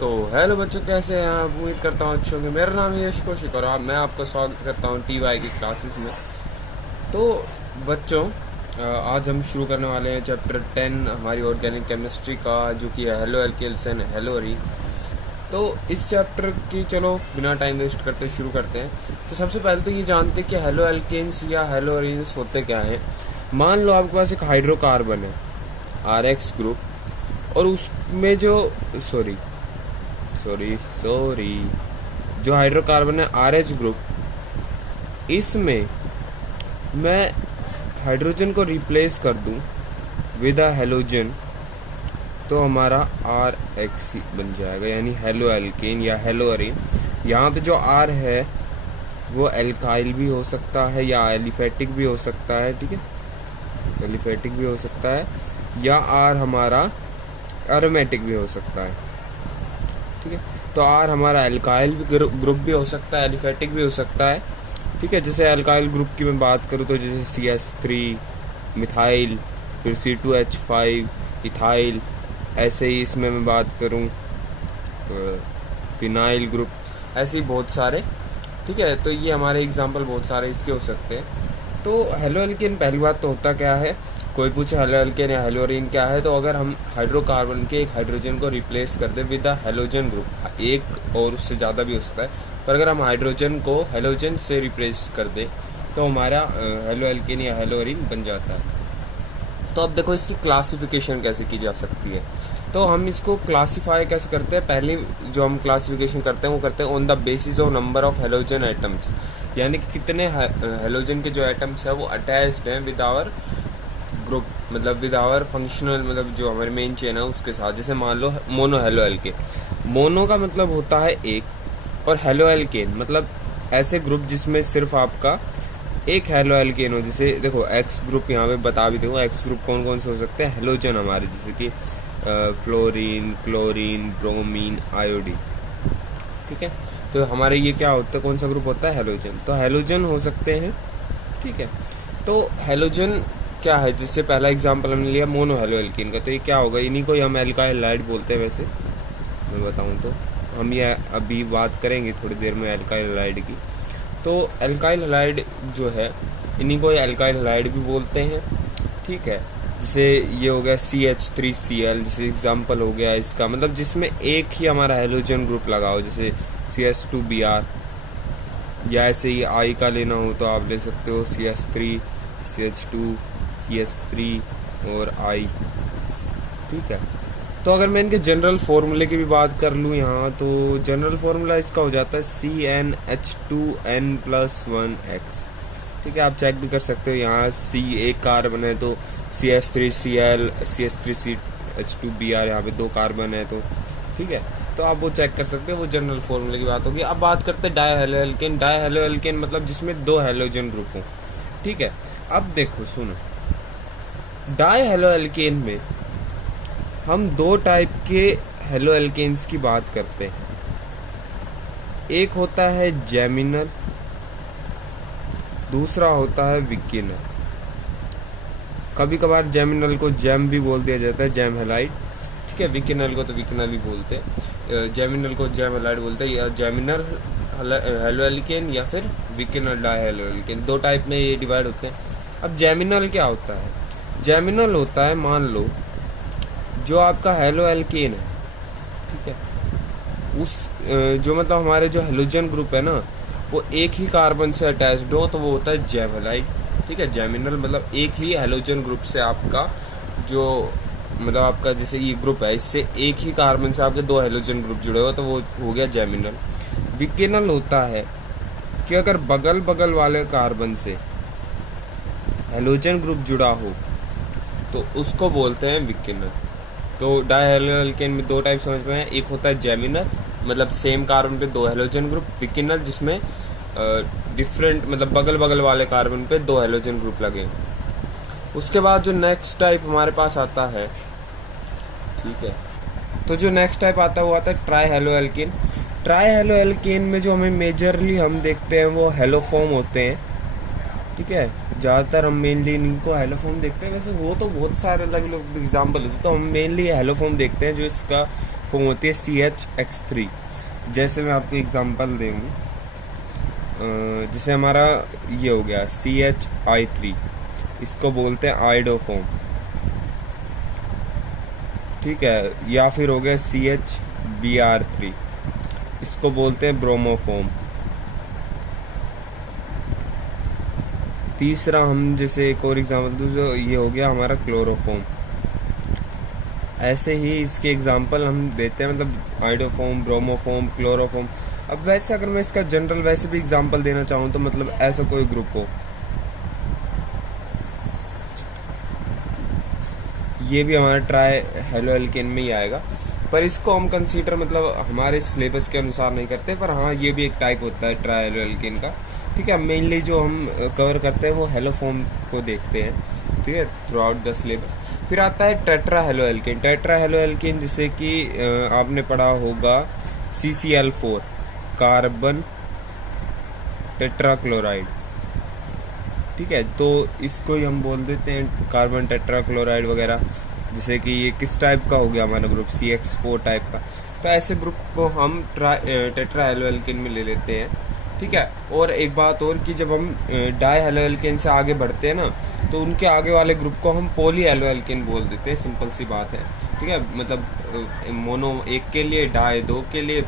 तो हेलो बच्चों, कैसे हैं आप? उम्मीद करता हूँ अच्छे होंगे। मेरा नाम है यश कौशिक और मैं आपका स्वागत करता हूँ TY की क्लासेस में। तो बच्चों, आज हम शुरू करने वाले हैं चैप्टर 10 हमारी ऑर्गेनिक केमिस्ट्री का, जो कि है haloalkanes and haloarenes. तो इस चैप्टर की चलो बिना टाइम वेस्ट करते शुरू करते हैं। तो सबसे पहले तो ये जानते हैं कि हेलो एल्केन्स या हेलो एरीन्स होते क्या हैं। मान लो आपके पास एक हाइड्रोकार्बन है RX ग्रुप, और उसमें जो सॉरी जो हाइड्रोकार्बन है RH ग्रुप, इसमें मैं हाइड्रोजन को रिप्लेस कर दूं विद अ हेलोजन, तो हमारा RX बन जाएगा, यानी हेलो एल्केन या हेलो एरीन। यहाँ पे जो R है वो एल्काइल भी हो सकता है या एलिफेटिक भी हो सकता है, ठीक है, एलिफेटिक भी हो सकता है, या R हमारा एरोमेटिक भी हो सकता है, ठीक है। तो R हमारा एल्काइल ग्रुप भी हो सकता है, एलिफेटिक भी हो सकता है, ठीक है। जैसे एल्काइल ग्रुप की मैं बात करूँ तो जैसे CH3 मिथाइल, फिर C2H5 इथाइल, ऐसे ही इसमें मैं बात करूँ फिनाइल ग्रुप, ऐसे ही बहुत सारे, ठीक है। तो ये हमारे एग्जाम्पल बहुत सारे इसके हो सकते हैं। तो हेलो एल्केन, पहली बात तो होता क्या है, कोई पूछे हेलो एल्केन या हेलो एरीन क्या है, तो अगर हम हाइड्रोकार्बन के एक हाइड्रोजन को रिप्लेस कर दे विद अ हेलोजन ग्रुप, एक और उससे ज़्यादा भी हो सकता है, पर अगर हम हाइड्रोजन को हेलोजन से रिप्लेस कर दे तो हमारा हेलो एल्केन या हेलो एरीन बन जाता है। तो अब देखो इसकी क्लासिफिकेशन कैसे की जा सकती है। तो हम इसको क्लासिफाई कैसे करते हैं, पहले जो हम क्लासिफिकेशन करते हैं वो करते हैं on the basis of number of halogen atoms, यानी कि कितने हेलोजन के जो एटम्स है वो अटैच्ड हैं विद आवर ग्रुप, मतलब विद आवर फंक्शनल, मतलब जो हमारे मेन चेन है उसके साथ। जैसे मान लो मोनो हेलो एल्केन, मोनो का मतलब होता है एक, और हेलो एल्केन मतलब ऐसे ग्रुप जिसमें सिर्फ आपका एक हेलो एल्केन हो। जैसे देखो X ग्रुप यहाँ पे बता भी दूँ, X ग्रुप कौन कौन से हो सकते हैं हेलोजन हमारे, जैसे कि फ्लोरीन, क्लोरीन, ब्रोमीन, आयोडीन, ठीक है। तो हमारे ये क्या होता है, कौन सा ग्रुप होता है, हेलोजन। तो हेलोजन हो सकते हैं, ठीक है। तो हेलोजन क्या है, जिससे पहला एग्जांपल हमने लिया मोनो हेलो एल्केन का, तो ये क्या होगा, इन्हीं को हम एल्काइल हैलाइड बोलते हैं। वैसे मैं बताऊं तो हम ये अभी बात करेंगे थोड़ी देर में एल्काइल हैलाइड की। तो एल्काइल हैलाइड जो है, इन्हीं को एल्काइल हैलाइड भी बोलते हैं, ठीक है। जैसे ये हो गया CH3Cl, जैसे एग्जांपल हो गया इसका, मतलब जिसमें एक ही हमारा हेलोजन ग्रुप लगा हो, जैसे CH2Br, या ऐसे ही I का लेना हो तो आप ले सकते हो CH3, CH2, CH3 और I, ठीक है। तो अगर मैं इनके जनरल फॉर्मूले की भी बात कर लूँ यहाँ, तो जनरल फॉर्मूला इसका हो जाता है CnH2n+1x, ठीक है। आप चेक भी कर सकते हो, यहाँ C एक कार्बन है तो CH3Cl, CH3CH2Br, यहाँ पे 2 कार्बन है, तो ठीक है। तो आप वो चेक कर सकते हो, वो जनरल फॉर्मूले की बात होगी। अब बात करते हैं die halo alkane. Die halo alkane मतलब जिसमें 2 हेलोजन ग्रुप हो, ठीक है। अब देखो सुनो, डाई हेलो एल्केन में हम 2 टाइप के हेलो एल्केन्स की बात करते हैं। एक होता है जेमिनल, दूसरा होता है विकिनल। कभी कभार जेमिनल को जेम भी बोल दिया जाता है, जेम हेलाइड, ठीक है। विकिनल को तो विकिनल ही बोलते हैं, जेमिनल को जेम हेलाइड बोलते हैं, या जेमिनल हेलो एल्केन या फिर विकिनल डाई हेलो एल्केन, 2 टाइप में ये डिवाइड होते हैं। अब जेमिनल क्या होता है, जेमिनल होता है, मान लो जो आपका हेलो एल्केन है, ठीक है, उस जो मतलब हमारे जो हेलोजन ग्रुप है ना, वो एक ही कार्बन से अटैच्ड हो, तो वो होता है जेम हेलाइड, ठीक है। जेमिनल मतलब एक ही हेलोजन ग्रुप से आपका जो, मतलब आपका जैसे ये ग्रुप है, इससे एक ही कार्बन से आपके 2 हेलोजन ग्रुप जुड़े हो, तो वो हो गया जेमिनल। विकिनल होता है कि अगर बगल बगल वाले कार्बन से हेलोजन ग्रुप जुड़ा हो तो उसको बोलते हैं विकिनल। तो डाई हेलो एल्केन में 2 टाइप समझ में है, एक होता है जेमिनल मतलब सेम कार्बन पे 2 हेलोजन ग्रुप, विकिनल जिसमें डिफरेंट मतलब बगल बगल वाले कार्बन पे 2 हेलोजन ग्रुप लगे। उसके बाद जो नेक्स्ट टाइप हमारे पास आता है, ठीक है, तो जो नेक्स्ट टाइप आता है वो आता है try halo alkane. Try halo alkane में जो हमें मेजरली हम देखते हैं वो हेलोफॉर्म होते हैं, ठीक है। ज़्यादातर हम मेनली इनको हेलोफॉर्म देखते हैं, वैसे वो तो बहुत सारे अलग अलग एग्जाम्पल होते हैं, तो हम मेनली हेलोफॉर्म देखते हैं, जो इसका फॉर्म होती है CHX3। जैसे मैं आपको एग्जांपल दूँ, जैसे हमारा ये हो गया CHI3, इसको बोलते हैं आइडोफॉर्म, ठीक है। या फिर हो गया CHBr3, इसको बोलते हैं ब्रोमोफॉर्म। तीसरा हम जैसे एक और एग्जांपल दूँ, जो ये हो गया हमारा क्लोरोफॉर्म। ऐसे ही इसके एग्जांपल हम देते हैं, मतलब आइडोफॉर्म, ब्रोमोफॉर्म, क्लोरोफॉर्म। अब वैसे अगर मैं इसका जनरल वैसे भी एग्जांपल देना चाहूँ तो मतलब ऐसा कोई ग्रुप हो, ये भी हमारा ट्राई हेलो एल्केन में ही आएगा, पर इसको हम कंसीडर मतलब हमारे सिलेबस के अनुसार नहीं करते, पर हाँ ये भी एक टाइप होता है ट्राई हेलो एल्केन का, ठीक है। मेनली जो हम कवर करते हैं वो हेलो फॉर्म को देखते हैं, ठीक है, थ्रू आउट द सिलेबस। फिर आता है tetra halo alkane. Tetra halo alkane जैसे कि आपने पढ़ा होगा CCl4, कार्बन टेट्राक्लोराइड, ठीक है। तो इसको ही हम बोल देते हैं कार्बन टेट्राक्लोराइड वगैरह। जैसे कि ये किस टाइप का हो गया हमारा ग्रुप, CH4 टाइप का। तो ऐसे ग्रुप को हम टेट्रा हेलो एल्केन में ले लेते हैं, ठीक है। और एक बात और कि जब हम डाई हेलो एल्केन से आगे बढ़ते हैं ना, तो उनके आगे वाले ग्रुप को हम पॉली हेलो एल्केन बोल देते हैं। सिंपल सी बात है, ठीक है। मतलब मोनो एक के लिए, डाई दो के लिए,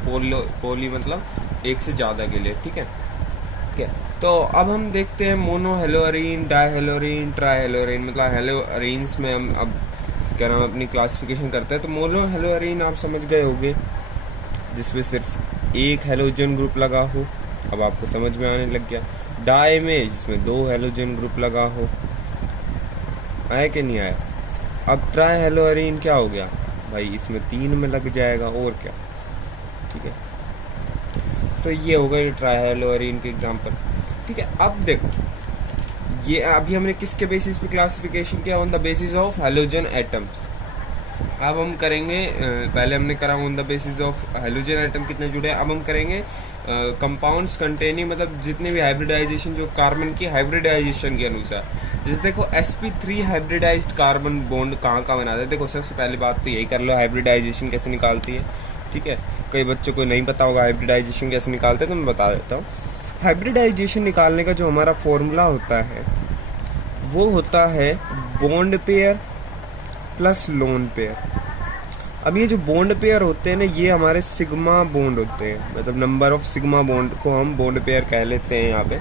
पोली मतलब एक से ज्यादा के लिए, ठीक है, ठीक है। तो अब हम देखते हैं मोनो हेलोअरीन, डाई हेलोअरीन, ट्राई हेलोअरीन। मतलब हेलोअरीन्स में हम अब क्या नाम अपनी क्लासिफिकेशन करते हैं। तो मोनो हेलोअरीन आप समझ गए होंगे, जिसमें सिर्फ एक हेलोजन ग्रुप लगा हो। अब आपको समझ में आने लग गया। डाई में जिसमें 2 हेलोजन ग्रुप लगा हो, आया कि नहीं आया। अब ट्राई हेलोअरीन क्या हो गया भाई, इसमें 3 में लग जाएगा और क्या, ठीक है। तो ये हो गया ट्राई हेलोअरीन के एग्जांपल, ठीक है। अब देखो ये अभी हमने किसके बेसिस पे क्लासिफिकेशन किया, on the basis of halogen atoms. अब हम करेंगे, पहले हमने करा on the basis of halogen atom कितने जुड़े हैं। अब हम करेंगे कंपाउंड्स कंटेनिंग, मतलब जितने भी हाइब्रिडाइजेशन जो कार्बन की हाइब्रिडाइजेशन के अनुसार। जैसे देखो sp3 हाइब्रिडाइज्ड कार्बन बॉन्ड कहाँ कहाँ बनाता है। देखो सबसे पहली बात तो यही कर लो, हाइब्रिडाइजेशन कैसे निकालती है, ठीक है। कई बच्चों को नहीं पता होगा हाइब्रिडाइजेशन कैसे निकालते हैं, तो मैं बता देता हूँ। हाइब्रिडाइजेशन निकालने का जो हमारा फॉर्मूला होता है वो होता है bond pair plus lone pair. अब ये जो बॉन्ड पेयर होते हैं ना, ये हमारे सिग्मा बॉन्ड होते हैं, मतलब नंबर ऑफ सिग्मा बॉन्ड को हम बॉन्ड पेयर कह लेते हैं यहाँ पे,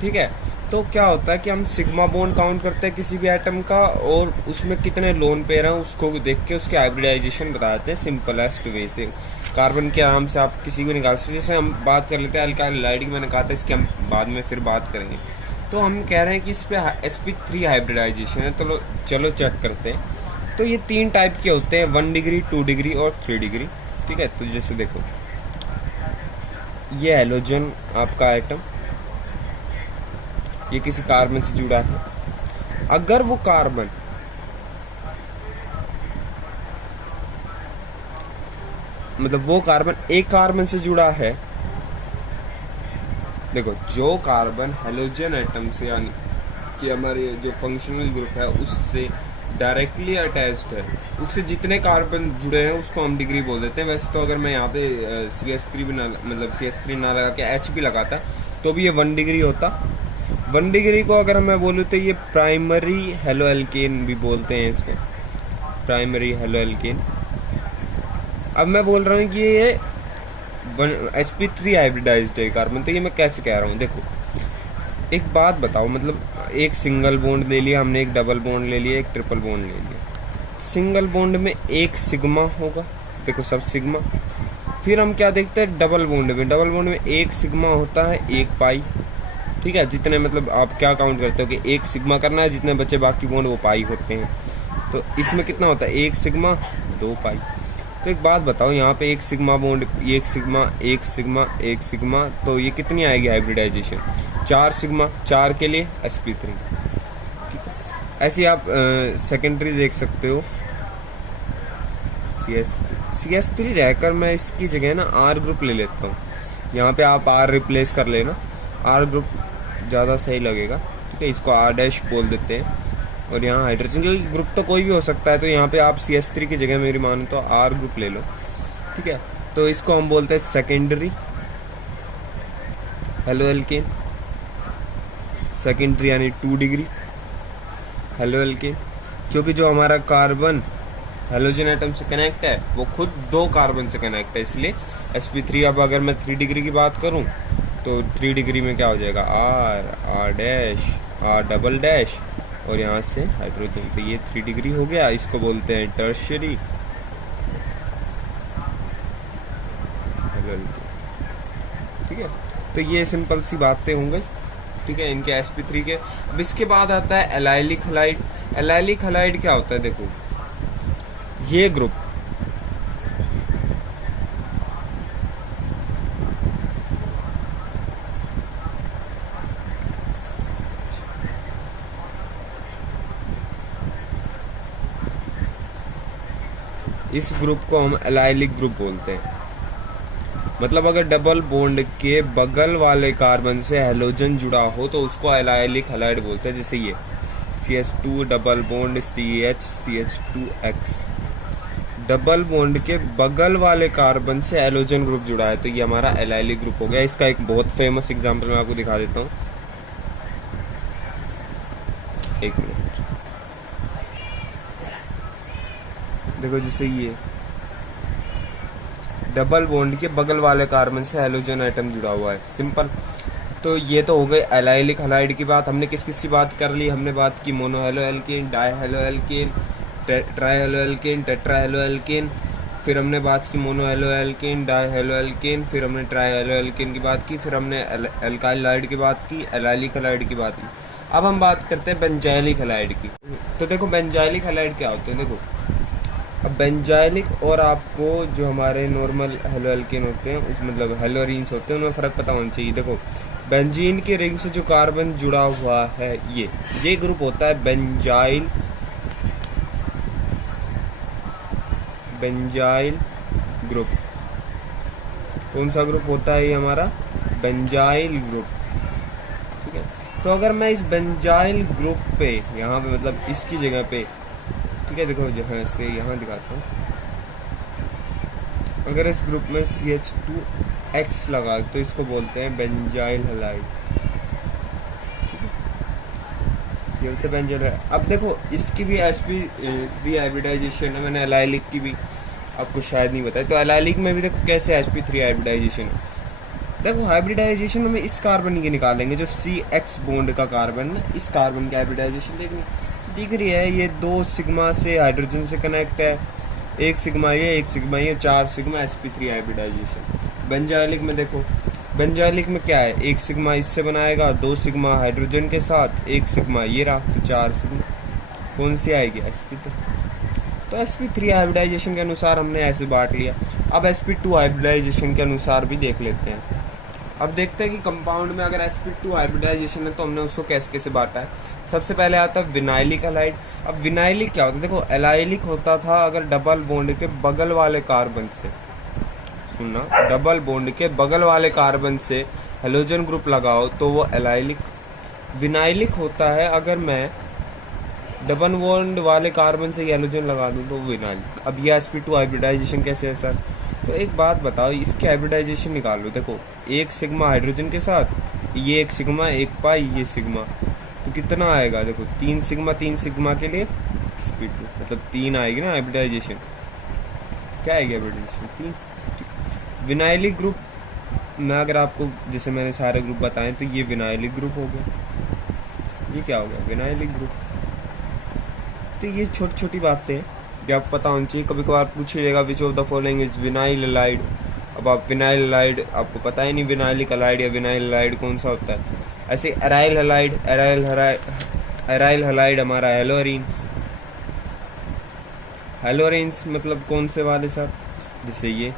ठीक है। तो क्या होता है कि हम सिग्मा बॉन्ड काउंट करते हैं किसी भी एटम का, और उसमें कितने लोन पेयर हैं उसको देख के उसकी हाइब्रिडाइजेशन बताते हैं सिंपलेस्ट वे से। कार्बन के आराम से आप किसी को निकाल सकते। जैसे हम बात कर लेते हैं अल्काइल हाइड्राइड की, मैंने कहा था इसके हम बाद में फिर बात करेंगे। तो हम कह रहे हैं कि इस पे sp3 हाइब्रिडाइजेशन है। चलो चेक करते हैं। तो ये 3 टाइप के होते हैं, 1 डिग्री, 2 डिग्री और 3 डिग्री, ठीक है। तो जैसे देखो ये हेलोजन आपका एटम, ये किसी कार्बन से जुड़ा है। अगर वो कार्बन मतलब वो कार्बन एक कार्बन से जुड़ा है, देखो जो कार्बन हेलोजन एटम से यानी कि हमारे जो फंक्शनल ग्रुप है उससे डायरेक्टली अटैच्ड है, उससे जितने कार्बन जुड़े हैं उसको हम डिग्री बोल देते हैं। वैसे तो अगर मैं यहाँ पे CH3 भी ना मतलब CH3 ना लगा के H भी लगाता तो भी ये 1 डिग्री होता। 1 डिग्री को अगर मैं बोलूँ तो ये प्राइमरी हेलो एल्केन भी बोलते हैं इसको, प्राइमरी हेलो एल्केन। अब मैं बोल रहा हूँ कि ये sp3 हाइब्रिडाइज्ड है कार्बन, तो ये मैं कैसे कह रहा हूँ। देखो एक बात बताओ, मतलब एक सिंगल बॉन्ड ले लिया हमने, एक डबल बॉन्ड ले लिया, एक ट्रिपल बॉन्ड ले लिया। सिंगल बॉन्ड में एक सिग्मा होगा, देखो सब सिग्मा। फिर हम क्या देखते हैं डबल बॉन्ड में, डबल बॉन्ड में एक सिग्मा होता है, एक पाई, ठीक है। जितने मतलब आप क्या काउंट करते हो कि एक सिग्मा करना है, जितने बच्चे बाकी बॉन्ड वो पाई होते हैं। तो इसमें कितना होता है, एक सिग्मा 2 पाई। तो एक बात बताओ, यहाँ पे एक सिग्मा बॉन्ड, एक सिग्मा, एक सिग्मा, एक सिग्मा, तो ये कितनी आएगी हाइब्रिडाइजेशन, 4 सिग्मा, 4 के लिए sp3, ठीक है। ऐसे आप सेकेंडरी देख सकते हो CH3 रहकर मैं इसकी जगह ना R ग्रुप ले लेता हूँ। यहाँ पे आप R रिप्लेस कर लेना, R ग्रुप ज़्यादा सही लगेगा, ठीक है। इसको R' बोल देते हैं। और यहाँ हाइड्रोजन ग्रुप तो कोई भी हो सकता है, तो यहाँ पे आप CH3 की जगह मेरी मानो तो R ग्रुप ले लो। ठीक है, तो इसको हम बोलते हैं सेकेंडरी हेलो एल्केन, सेकेंडरी यानी 2 डिग्री हेलो एल्केन, क्योंकि जो हमारा कार्बन हेलोजन एटम से कनेक्ट है वो खुद 2 कार्बन से कनेक्ट है, इसलिए sp3। अब अगर मैं 3 डिग्री की बात करूं तो 3 डिग्री में क्या हो जाएगा, R dash R double dash और यहाँ से हाइड्रोजन, तो ये 3 डिग्री हो गया। इसको बोलते हैं टर्शियरी हेलो एल्केन, ठीक है। तो ये सिंपल सी बातें हो गई, ठीक है, इनके sp3 के। अब इसके बाद आता है एलाइलिक हलाइड। एलाइलिक हलाइड क्या होता है, देखो ये ग्रुप इस ग्रुप को हम एलाइलिक ग्रुप बोलते हैं। मतलब अगर डबल बॉन्ड के बगल वाले कार्बन से हेलोजन जुड़ा हो तो उसको एलाइलिक हलाइड बोलते हैं। जैसे ये CH2 double bond CH2X, double bond के बगल वाले कार्बन से हेलोजन ग्रुप जुड़ा है, तो ये हमारा एलाइलिक ग्रुप हो गया। इसका एक बहुत फेमस एग्जांपल मैं आपको दिखा देता हूँ, एक मिनट। देखो जैसे ये डबल बॉन्ड के बगल वाले कार्बन से हेलोजन एटम जुड़ा हुआ है, सिंपल। तो ये तो हो गई एलाइलिक हलाइड की बात। हमने किस किस की बात कर ली, हमने बात की mono halo alkane, die halo alkane, try halo alkane, tetra halo alkane, फिर हमने बात की mono halo alkane, die halo alkane, फिर हमने ट्राई हेलो एल्केन की बात की, फिर हमने एल्काइल हलाइड की बात की, एलाइलिक हलाइड की बात की। अब हम बात करते हैं बेंजाइलिक हलाइड की। तो देखो बेंजाइलिक हलाइड क्या होते हैं, देखो अब बेंजाइलिक और आपको जो हमारे नॉर्मल हेलो एल्केन होते हैं उस मतलब हेलोरीन्स होते हैं उनमें फ़र्क पता होना चाहिए। देखो बेंजीन के रिंग से जो कार्बन जुड़ा हुआ है ये ग्रुप होता है बेंजाइल ग्रुप। कौन सा ग्रुप होता है ये हमारा, बेंजाइल ग्रुप, ठीक है। तो अगर मैं इस बेंजाइल ग्रुप पे यहाँ पे मतलब इसकी जगह पे, ठीक है, देखो जहाँ से यहाँ दिखाता हूँ, अगर इस ग्रुप में CH2X लगा तो इसको बोलते हैं बेंजाइल हलाइड, ठीक है, ये होता है बेंजाइल हलाइड। अब देखो इसकी भी sp3 हाइब्रिडाइजेशन है, मैंने एलाइलिक की भी आपको शायद नहीं बताया। तो एलाइलिक में भी देखो कैसे sp3 हाइब्रिडाइजेशन है। देखो हाइब्रिडाइजेशन में इस कार्बन की निकालेंगे जो CX बॉन्ड का कार्बन है, इस कार्बन की हाइब्रिडाइजेशन दिख रही है। ये 2 सिग्मा से हाइड्रोजन से कनेक्ट है, 1 सिग्मा ये 4 सिग्मा sp3 हाइब्रिडाइजेशन। बेंजाइलिक में देखो, बेंजाइलिक में क्या है, 1 सिग्मा इससे बनाएगा, 2 सिग्मा हाइड्रोजन के साथ, 1 सिग्मा ये रहा, तो 4 सिग्मा कौन सी आएगी, sp3। तो sp3 हाइब्रिडाइजेशन के अनुसार हमने ऐसे बांट लिया। अब sp2 हाइब्रिडाइजेशन के अनुसार भी देख लेते हैं। अब देखते हैं कि कंपाउंड में अगर sp2 हाइब्रिडाइजेशन है तो हमने उसको कैसे कैसे बांटा है। सबसे पहले आता है विनाइलिक हलाइड। अब विनाइलिक क्या होता है, देखो एलाइलिक होता था अगर डबल बॉन्ड के बगल वाले कार्बन से, सुनना, डबल बॉन्ड के बगल वाले कार्बन से हेलोजन ग्रुप लगाओ तो वो एलाइलिक। विनाइलिक होता है अगर मैं डबल बॉन्ड वाले कार्बन से हेलोजन लगा दूं तो विनाइलिक। अब ये sp2 हाइब्रिडाइजेशन कैसे है सर, तो एक बात बताओ, इसके हाइब्रिडाइजेशन निकाल लो। देखो 1 सिग्मा हाइड्रोजन के साथ ये 1 सिग्मा 1 पाई ये सिग्मा, तो कितना आएगा, देखो 3 सिग्मा के लिए sp2 मतलब 3 आएगी ना हाइब्रिडाइजेशन। क्या आएगी हाइब्रिडाइजेशन, 3। विनाइलिक ग्रुप में अगर आपको जैसे मैंने सारे ग्रुप बताए तो ये विनाइलिक ग्रुप हो गया। ये क्या हो गया, विनाइलिक ग्रुप। तो ये छोटी छोटी बातें जो आपको पता होनी चाहिए। कभी कभार पूछ लेगा which of the following is vinyl halide. अब आप विनाइल हलाइड आपको पता ही नहीं विनाइलिक हलाइड या विनाइल हलाइड कौन सा होता है। ऐसे एराइल हलाइड हमारा हेलोरेंस मतलब कौन से वाले सर, जैसे ये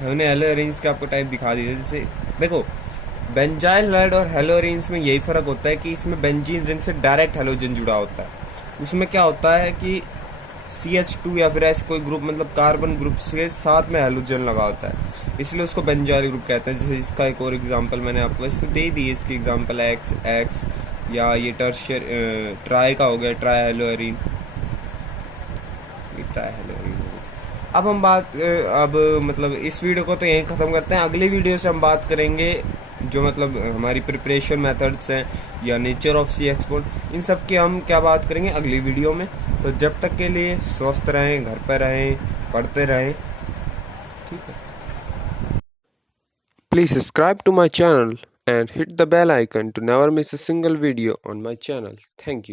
हमने हेलोरेंस के आपको टाइप दिखा दिया। जैसे देखो बेंजाइल हलाइड और हेलोरेंस में यही फर्क होता है कि इसमें बेंजीन रिंग से डायरेक्ट हेलोजन जुड़ा होता है। उसमें क्या होता है कि CH2 या फिर ऐसे कोई ग्रुप मतलब कार्बन ग्रुप से साथ में हेलोजन लगा होता है, इसलिए उसको बेंजाइल ग्रुप कहते हैं। जैसे इसका एक और एग्जांपल मैंने आपको वैसे दे दी, इसकी एग्जांपल है X या ये टर्शियर ट्राई का हो गया, ट्राई हेलोरीन। अब हम अब मतलब इस वीडियो को तो यहीं ख़त्म करते हैं। अगली वीडियो से हम बात करेंगे जो मतलब हमारी प्रिपरेशन मेथड्स हैं या नेचर ऑफ सी एक्सपोर्ट, इन सब की हम क्या बात करेंगे अगली वीडियो में। तो जब तक के लिए स्वस्थ रहें, घर पर रहें, पढ़ते रहें, ठीक है। Please subscribe to my channel and hit the bell icon to never miss a single video on my channel. Thank you.